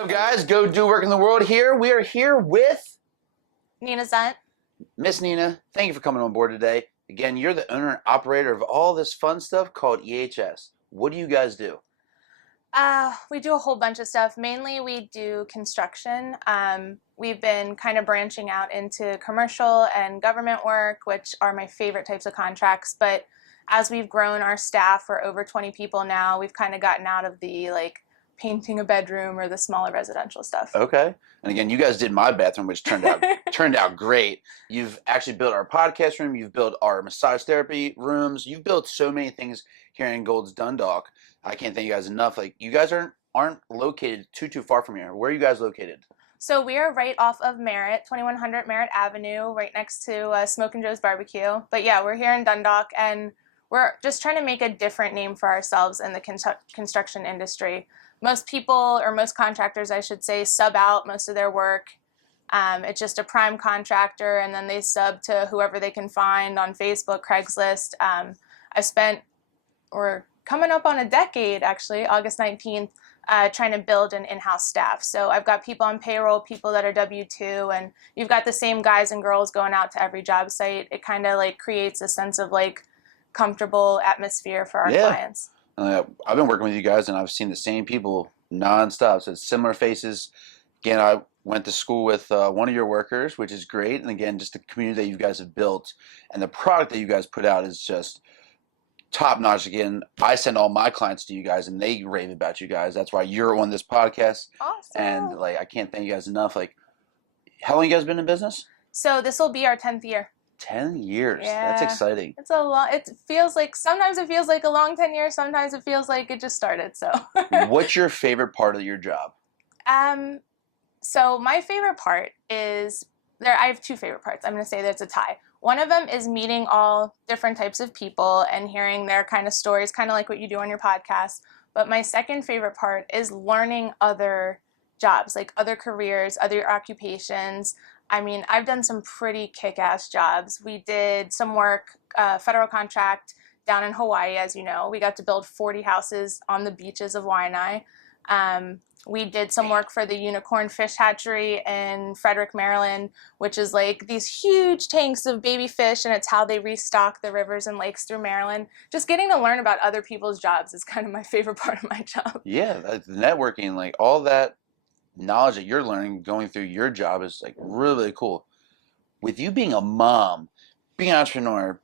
What's up, guys? Go do work in the world here. We are here with Nina Zunt. Miss Nina. Thank you for coming on board today. Again, you're the owner and operator of all this fun stuff called EHS. What do you guys do? We do a whole bunch of stuff. Mainly we do construction. We've been kind of branching out into commercial and government work, which are my favorite types of contracts. But as we've grown our staff, we're over 20 people now, we've kind of gotten out of the painting a bedroom or the smaller residential stuff. Okay. And again, you guys did my bathroom, which turned out great. You've actually built our podcast room. You've built our massage therapy rooms. You've built so many things here in Gold's Dundalk. I can't thank you guys enough. You guys aren't located too far from here. Where are you guys located? So we are right off of Merritt, 2100 Merritt Avenue, right next to Smoke and Joe's Barbecue. But yeah, we're here in Dundalk, and we're just trying to make a different name for ourselves in the construction industry. Most people, or most contractors, I should say, sub out most of their work. It's just a prime contractor, and then they sub to whoever they can find on Facebook, Craigslist. We're coming up on a decade, actually, August 19th, trying to build an in-house staff. So I've got people on payroll, people that are W-2, and you've got the same guys and girls going out to every job site. It kind of creates a sense of comfortable atmosphere for our clients. I've been working with you guys, and I've seen the same people nonstop. So it's similar faces. Again, I went to school with one of your workers, which is great. And again, just the community that you guys have built and the product that you guys put out is just top notch. Again, I send all my clients to you guys, and they rave about you guys. That's why you're on this podcast. Awesome. And I can't thank you guys enough. How long you guys been in business? So this will be our 10th year. 10 years. Yeah. That's exciting. It's a lot. Sometimes it feels like a long 10 years. Sometimes it feels like it just started. So. What's your favorite part of your job? So my favorite part is I have two favorite parts. I'm going to say that it's a tie. One of them is meeting all different types of people and hearing their kind of stories, kind of like what you do on your podcast. But my second favorite part is learning other jobs, other careers, other occupations. I mean, I've done some pretty kick-ass jobs. We did some work, federal contract down in Hawaii, as you know. We got to build 40 houses on the beaches of Waianae. We did some work for the Unicorn Fish Hatchery in Frederick, Maryland, which is these huge tanks of baby fish, and it's how they restock the rivers and lakes through Maryland. Just getting to learn about other people's jobs is kind of my favorite part of my job. Yeah, the networking, all that knowledge that you're learning going through your job is really, really cool. With you being a mom, being an entrepreneur,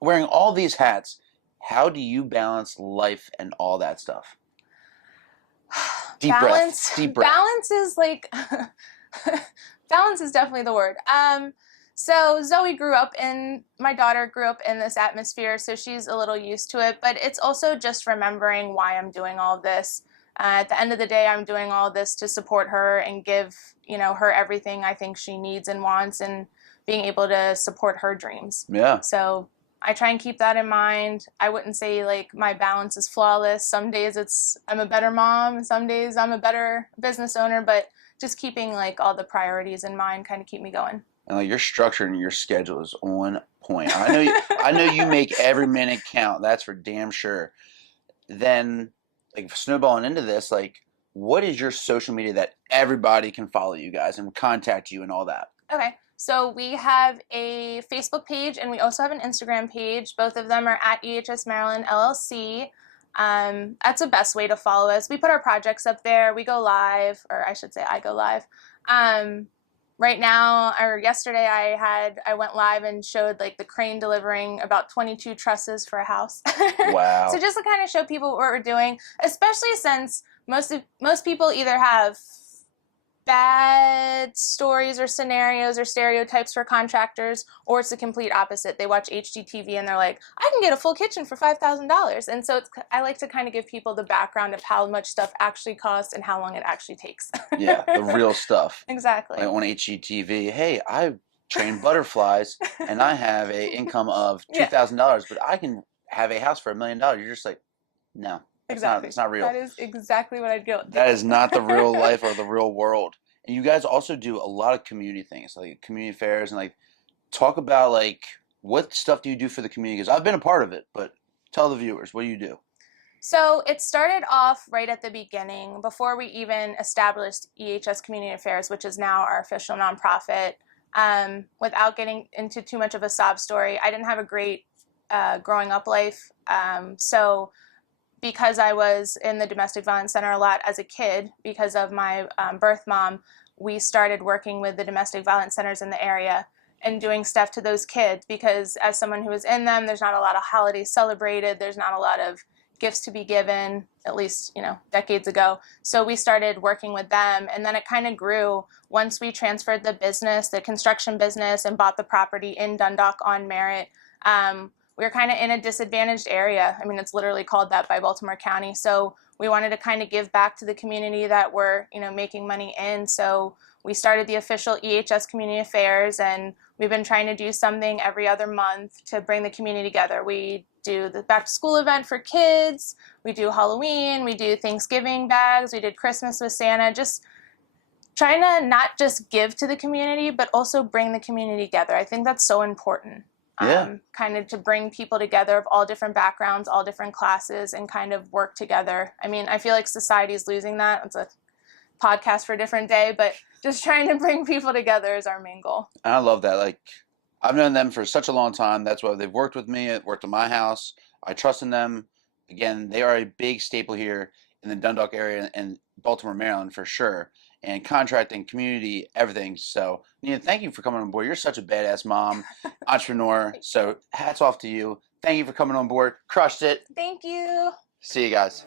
wearing all these hats, how do you balance life and all that stuff? Deep breath. Balance is balance is definitely the word. So my daughter grew up in this atmosphere, so she's a little used to it, but it's also just remembering why I'm doing all this. At the end of the day, I'm doing all this to support her and give, her everything I think she needs and wants, and being able to support her dreams. Yeah. So I try and keep that in mind. I wouldn't say my balance is flawless. Some days I'm a better mom, some days I'm a better business owner, but just keeping all the priorities in mind kind of keep me going. And your structure and your schedule is on point. I know you make every minute count. That's for damn sure. Then snowballing into this, what is your social media that everybody can follow you guys and contact you and all that? Okay. So we have a Facebook page, and we also have an Instagram page. Both of them are at EHS Maryland LLC. That's the best way to follow us. We put our projects up there. We go live, or I should say I go live. Right now, or yesterday, I went live and showed the crane delivering about 22 trusses for a house. Wow. So just to kind of show people what we're doing, especially since most people either have bad stories or scenarios or stereotypes for contractors, or it's the complete opposite. They watch HGTV and they're like, I can get a full kitchen for $5,000. And so I like to kind of give people the background of how much stuff actually costs and how long it actually takes. Yeah, the real stuff. Exactly. On HGTV, hey, I train butterflies and I have an income of $2,000, but I can have a house for $1 million. You're just no. Exactly. It's not real. That is exactly what I'd go. That is not the real life or the real world. And you guys also do a lot of community things, community affairs, and talk about what stuff do you do for the community? Because I've been a part of it, but tell the viewers, what do you do? So it started off right at the beginning, before we even established EHS Community Affairs, which is now our official nonprofit. Without getting into too much of a sob story, I didn't have a great growing up life. So because I was in the domestic violence center a lot as a kid, because of my birth mom, we started working with the domestic violence centers in the area and doing stuff to those kids, because as someone who was in them, there's not a lot of holidays celebrated, there's not a lot of gifts to be given, at least, decades ago. So we started working with them, and then it kind of grew once we transferred the business, the construction business, and bought the property in Dundalk on Merritt. We were kind of in a disadvantaged area. I mean, it's literally called that by Baltimore County. So we wanted to kind of give back to the community that we're, making money in. So we started the official EHS Community Affairs, and we've been trying to do something every other month to bring the community together. We do the back to school event for kids, we do Halloween, we do Thanksgiving bags, we did Christmas with Santa, just trying to not just give to the community, but also bring the community together. I think that's so important. Yeah. Kind of to bring people together of all different backgrounds, all different classes, and kind of work together. I mean, I feel like society is losing that. It's a podcast for a different day, but just trying to bring people together is our main goal. And I love that. Like, I've known them for such a long time. That's why they've worked with me, worked in my house. I trust in them. Again, they are a big staple here in the Dundalk area and Baltimore, Maryland for sure. And contracting, community, everything. So, Nina, thank you for coming on board. You're such a badass mom, entrepreneur. So, hats off to you. Thank you for coming on board. Crushed it. Thank you. See you guys.